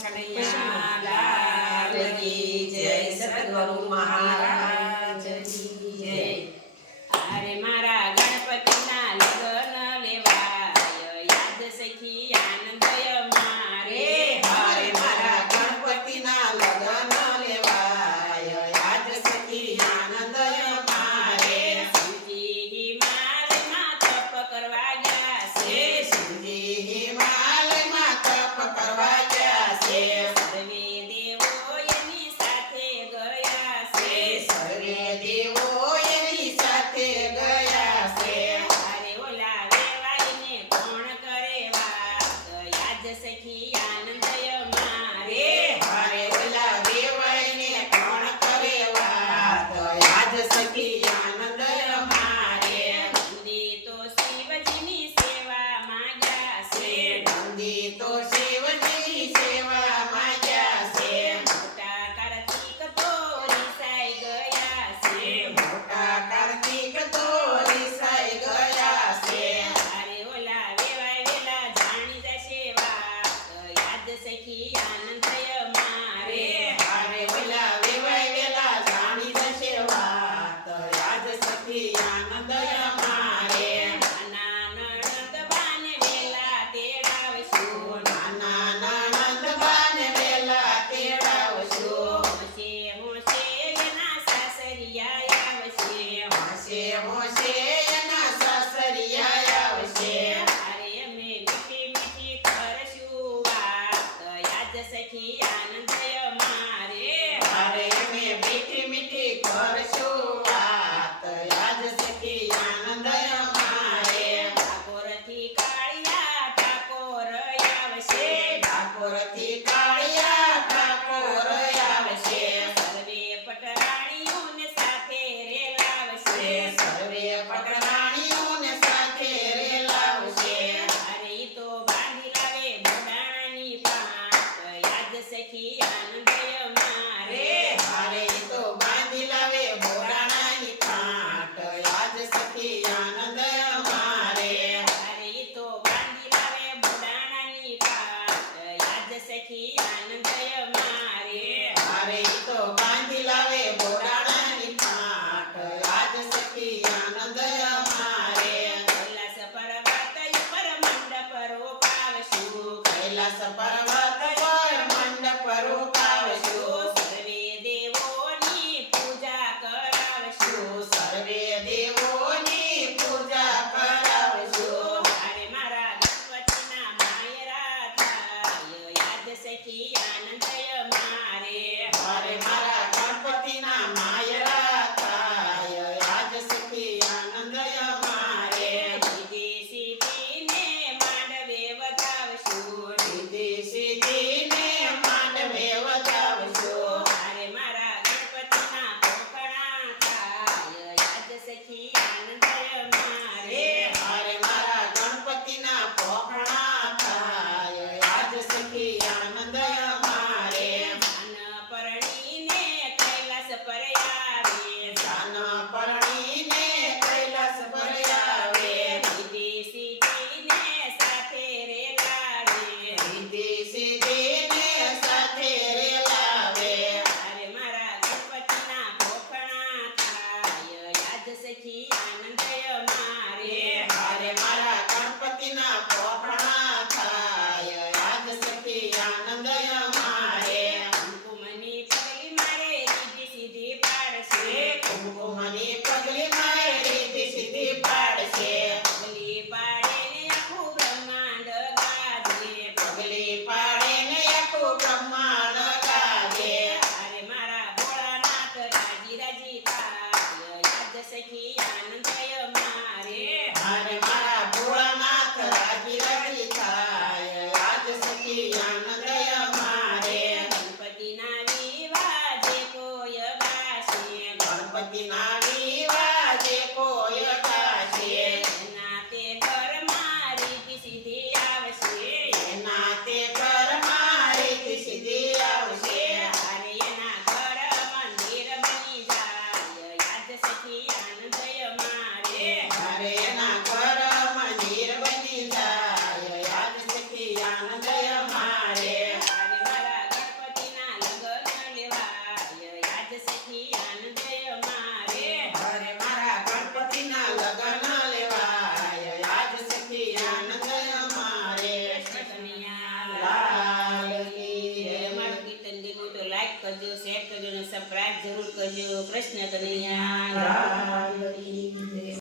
કનૈયા લાલ કી જય, સદગુરુ મહારાજ કી જય। અરે મારા ગણપતિના લગ્ન લેવાય, યાદ સખી આનંદય મારે। હારે મારા ગણપતિના લગ્ન લેવાય, યાદ સખી આનંદય મારે। શિવજી હિમાલયમાં તપ કરવા ગયા છે, શિવજી હિમાલયમાં તપ કરવા ગયા છે। સર્વે દેવો એની સાથે ગયા છે, સર્વે દેવો એની સાથે ગયા છે। અરે ઓલા વેવાઈને કોણ કરે વાત, યાદ સખી આનંદય મારે। હારે ઓલા વેવાઈને કોણ કરે વાત, યાદ સખી આનંદય મારે। નંદી તો શિવજીની સેવામાં ગયા છે, નંદી તો શિવજીની સેવામાં ગયા છે। મોટા કાર્તિક તો રિસાઈ ગયા છે, મોટા કાર્તિક તો રિસાઈ ગયા છે। અરે ઓલા વેવાય વેલા જાણી જશે વાત, યાદ સખી આનંદય મારે। હારે ઓલા વેવાય વેલા જાણી જશે વાત, યાદ સખી આનંદય મારે। નાના નણંદ બાને વેલા તેડાવશું, નાના નણંદ બાને વેલા તેડાવશું। હોશે હોશે એના સાસરિયા આવશે, હોશે હોશે એના સાસરિયા આવશે। અરે અમે મીઠી મીઠી કરશું વાત, યાદ સખી આનંદય મારે। હારે અમે મીઠી મીઠી કરશું વાત, યાદ સખી આનંદય મારે। ઠાકોરથી કાળિયા ઠાકોર આવશે, ઠાકોરથી કાળિયા ઠાકોર આવશે। સર્વે પટરાણીઓને સાથે રે લાવશે, સર્વે પટરાણીઓને સાથે રે લાવશે। અરે ઈ તો બાંધી લાવે મોડાણાની પાટ, યાદ સખી આનંદય મારે। હારે ઈ તો બાંધી લાવે બોરાણાની ખાટ, યાદ સખી આનંદય મારે। અરે ઈ તો બાંધી લાવે મોડાણાની પાટ, યાદ સખી આનંદય મારે। હારે ઈ તો બાંધી લાવે બોરાણાની ખાટ, યાદ સખી આનંદય મારે। કૈલાસ પર્વત ઉપર મંડપ રોપાવશું, કૈલાસ પર્વત પર મંડપ રોપાવશું। સર્વે દેવોની પૂજા કરાવશું, સર્વે દેવોની પૂજા કરાવશું। અરે મારા ગણપતિના માયરા થાય, યાદ સખી આનંદય મારે। હારે મારા ગણપતિના માયરા થાય, યાદ સખી આનંદય મારે। સીધી સીધીને માંડવે વધાવશું, સીધી સીધીને માંડવે વધાવશું। અરે મારા ગણપતિના પોકણા થાય, યાદ સખી આનંદય મારે। હારે મારા ગણપતિના પોખણા થાય, યાદ સખી આનંદય મારે। માન પરણીને કરજો, શેર કરજો અને સબસ્ક્રાઇબ જરૂર કરજો. કૃષ્ણ કનૈયા લાલ કી જય.